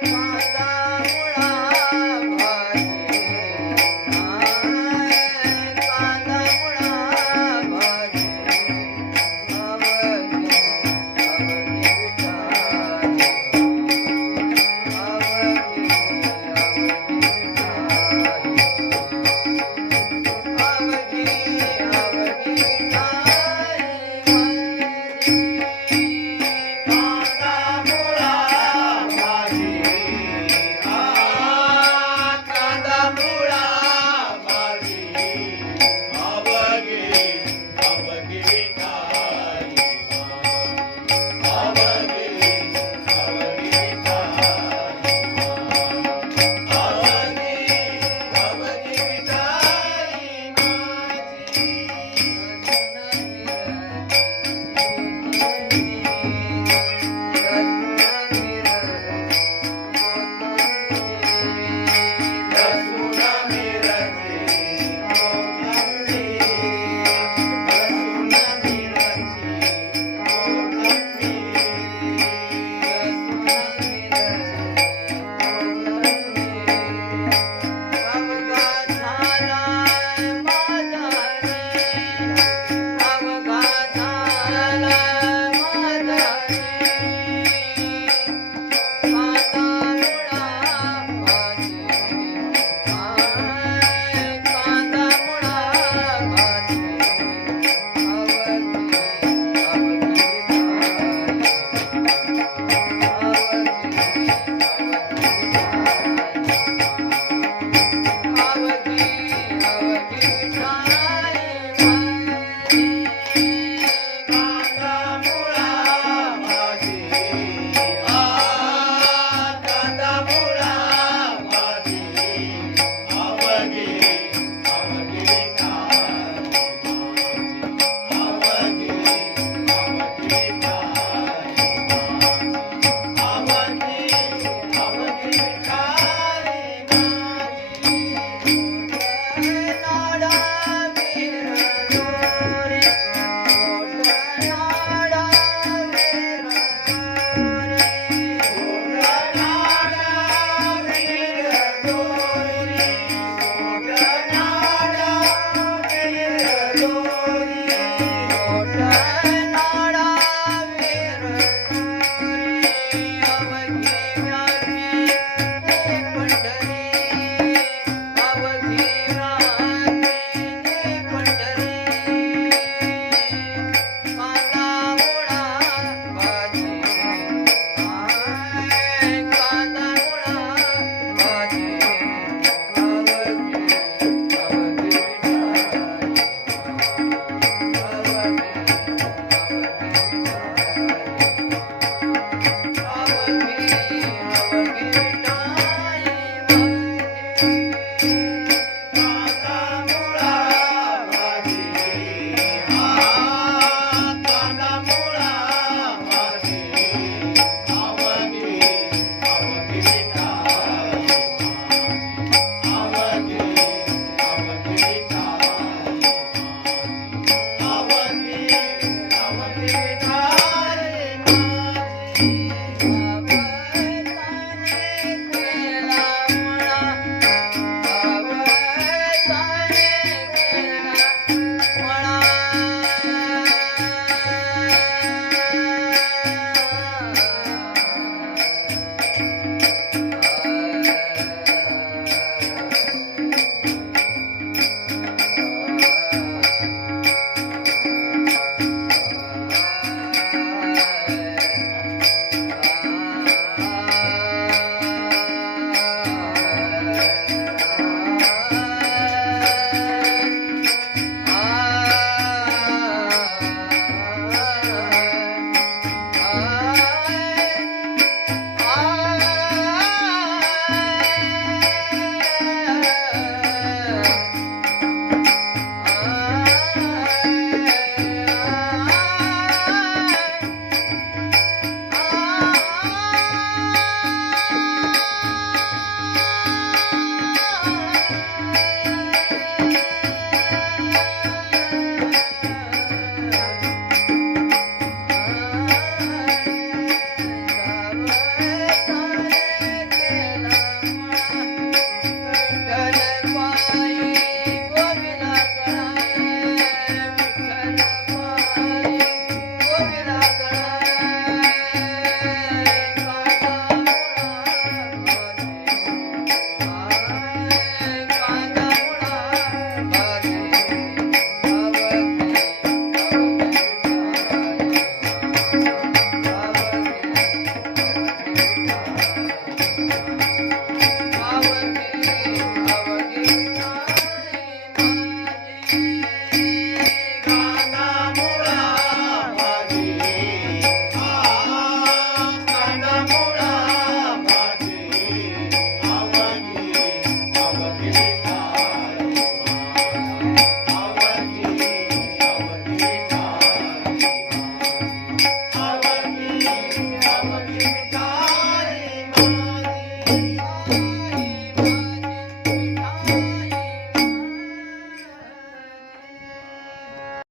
Bye.